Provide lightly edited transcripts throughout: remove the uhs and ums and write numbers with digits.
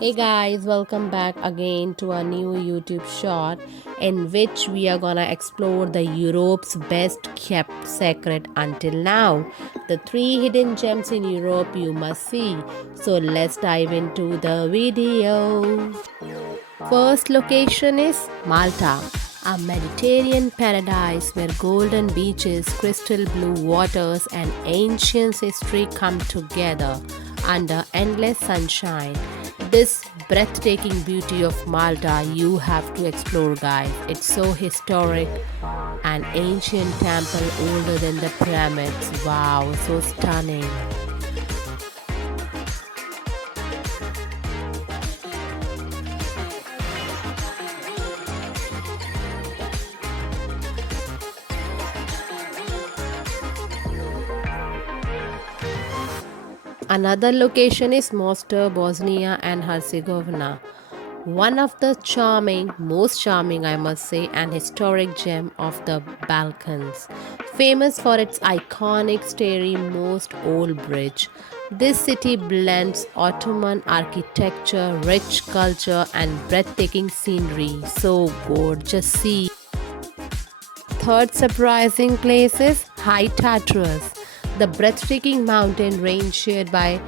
Hey guys, welcome back again to a new YouTube short in which we are gonna explore the Europe's best kept secret until now. The three hidden gems in Europe you must see. So let's dive into the video. First location is Malta, a Mediterranean paradise where golden beaches, crystal blue waters, and ancient history come together under endless sunshine. This breathtaking beauty of Malta you have to explore, guys. It's so historic. An ancient temple older than the pyramids. Wow, so stunning. Another location is Mostar Bosnia and Herzegovina, one of the most charming, I must say, and historic gem of the Balkans, famous for its iconic starry Most Old Bridge. This city blends Ottoman architecture, rich culture, and breathtaking scenery. So gorgeous. See. Third surprising place is High Tatras, the breathtaking mountain range shared by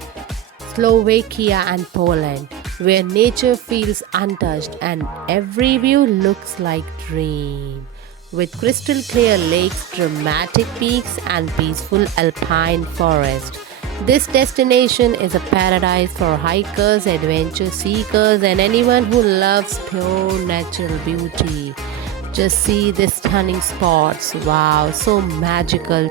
Slovakia and Poland, where nature feels untouched and every view looks like dream. With crystal clear lakes, dramatic peaks, and peaceful alpine forest. This destination is a paradise for hikers, adventure seekers, and anyone who loves pure natural beauty. Just see these stunning spots. Wow, so magical.